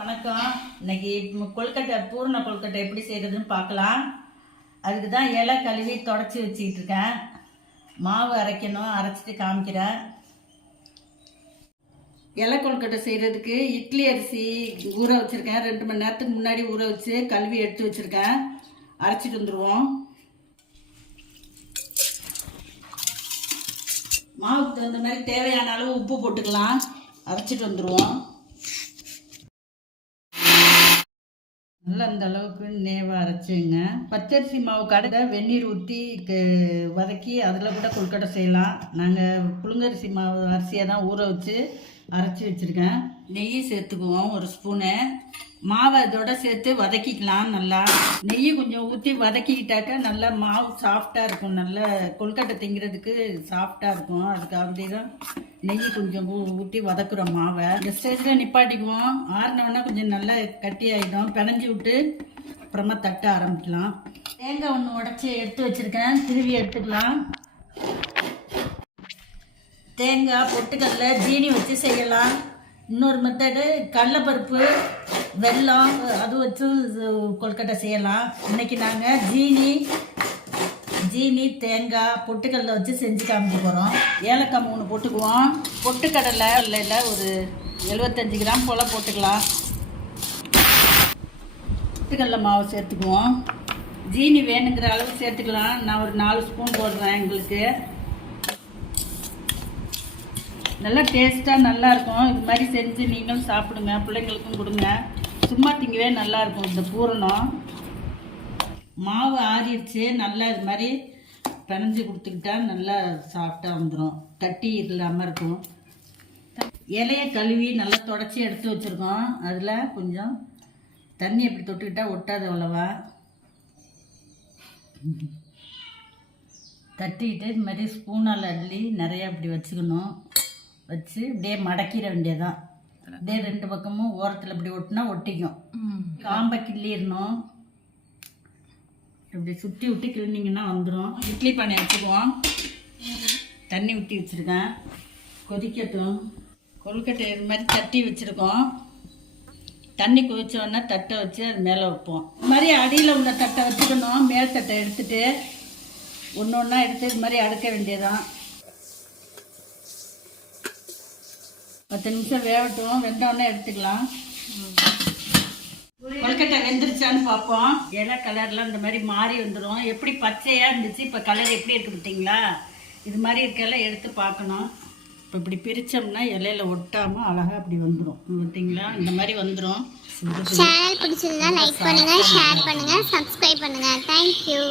வணக்கம். இன்னைக்கு கொழுக்கட்டை பூர்ண கொழுக்கட்டை எப்படி செய்கிறதுன்னு பார்க்கலாம். அதுக்கு தான் இலை கழுவி தொடச்சி வச்சுக்கிட்டு இருக்கேன். மாவு அரைக்கணும், அரைச்சிட்டு காமிக்கிறேன். இலை கொழுக்கட்டை செய்கிறதுக்கு இட்லி அரிசி ஊற வச்சுருக்கேன். 2 மணி நேரத்துக்கு முன்னாடி ஊற வச்சு கழுவி எடுத்து வச்சுருக்கேன். அரைச்சிட்டு வந்துடுவோம். மாவுக்கு தகுந்த மாதிரி தேவையான அளவு உப்பு போட்டுக்கலாம். அரைச்சிட்டு வந்துடுவோம். நல்லா அந்த அளவுக்கு நேவாக அரைச்சிங்க. பச்சரிசி மாவு கடையில் வெந்நீர் ஊற்றி வதக்கி அதில் கூட கொழுக்கட்டை செய்யலாம். நாங்கள் புழுங்கரிசி மாவு அரிசியை தான் ஊற வச்சு அரைச்சி வச்சுருக்கேன். நெய் சேர்த்துக்குவோம் 1 ஸ்பூனு. மாவை இதோட சேர்த்து வதக்கிக்கலாம். நல்லா நெய் கொஞ்சம் ஊற்றி வதக்கிக்கிட்டாக்கா நல்லா மாவு சாஃப்டாக இருக்கும். நல்லா கொழுக்கட்டை திங்கிறதுக்கு சாஃப்டாக இருக்கும். அதுக்காக தான் நெய் கொஞ்சம் ஊற்றி வதக்குறோம் மாவை. இந்த ஸ்டேஜில் நிப்பாட்டிக்குவோம். ஆறினோன்னா கொஞ்சம் நல்லா கட்டி ஆகிடும். பிணைஞ்சி விட்டு அப்புறமா தட்ட ஆரம்பிக்கலாம். தேங்காய் ஒன்று உடச்சி எடுத்து வச்சுருக்கேன். திருவி எடுத்துக்கலாம். தேங்காய் பொட்டுக்கடலை ஜீனி வச்சு செய்யலாம். இன்னொரு மெத்தடு கடலைப்பருப்பு வெல்லம் அது வச்சு கொழுக்கட்டை செய்யலாம். இன்றைக்கி நாங்கள் ஜீனி தேங்காய் பொட்டுக்கடலை வச்சு செஞ்சு காமிக்க போகிறோம். ஏலக்காய் 3 போட்டுக்குவோம். பொட்டுக்கடலை இல்லை ஒரு 75 கிராம் போல் போட்டுக்கலாம். பொட்டுக்கடலை மாவு சேர்த்துக்குவோம். ஜீனி வேணுங்கிற அளவு சேர்த்துக்கலாம். நான் ஒரு 4 ஸ்பூன் போடுறேன். எங்களுக்கு நல்லா டேஸ்ட்டாக நல்லாயிருக்கும். இது மாதிரி செஞ்சு நீங்களும் சாப்பிடுங்க, பிள்ளைங்களுக்கும் கொடுங்க. சும்மா திங்கவே நல்லாயிருக்கும் இந்த பூரணம். மாவு ஆறிடுச்சு. நல்லா இது மாதிரி பிணைஞ்சு கொடுத்துக்கிட்டா நல்லா சாஃப்டாக வந்துடும். கட்டி இல்லாமல் இருக்கும். இலையை கழுவி நல்லா தொடச்சி எடுத்து வச்சுருக்கோம். அதில் கொஞ்சம் தண்ணி எப்படி தொட்டுக்கிட்டா ஒட்டாது அவ்வளவா. தட்டிக்கிட்டு இது மாதிரி ஸ்பூனால் அள்ளி நிறையா இப்படி வச்சுக்கணும். வச்சு இப்படியே மடக்கிட வேண்டியதான். அப்படியே 2 பக்கமும் ஓரத்தில் இப்படி ஒட்டினா ஒட்டிக்கும். காம்பை கிள்ளிடணும். இப்படி சுற்றி விட்டு கிள்ளிங்கன்னா வந்துடும். இட்லி பானை வச்சுக்குவோம். தண்ணி ஊற்றி வச்சுருக்கேன். கொதிக்கட்டும். கொழுக்கட்டை இது மாதிரி தட்டி வச்சுருக்கோம். தண்ணி கொதிச்சோடனே தட்டை வச்சு அது மேலே வைப்போம். இது மாதிரி அடியில் உள்ள தட்டை வச்சுக்கணும். மேல் தட்டை எடுத்துகிட்டு ஒன்று ஒன்றா எடுத்து இது மாதிரி அடுக்க வேண்டியதான். 10 நிமிஷம் வேகட்டும். வெந்தோடனே எடுத்துக்கலாம். கொழுக்கட்டை வெந்துருச்சான்னு பார்ப்போம். இலை கலர்லாம் இந்த மாதிரி மாறி வந்துடும். எப்படி பச்சையாக இருந்துச்சு, இப்போ கலர் எப்படி இருக்குது பார்த்தீங்களா? இது மாதிரி இருக்கையெல்லாம் எடுத்து பார்க்கணும். இப்போ இப்படி பிரித்தோம்னா இலையில ஒட்டாமல் அழகாக அப்படி வந்துடும். பார்த்தீங்களா? இந்த மாதிரி வந்துடும். சேனல் பிடிச்சிருந்தா லைக் பண்ணுங்கள், ஷேர் பண்ணுங்கள், சப்ஸ்கிரைப் பண்ணுங்கள். தேங்க்யூ.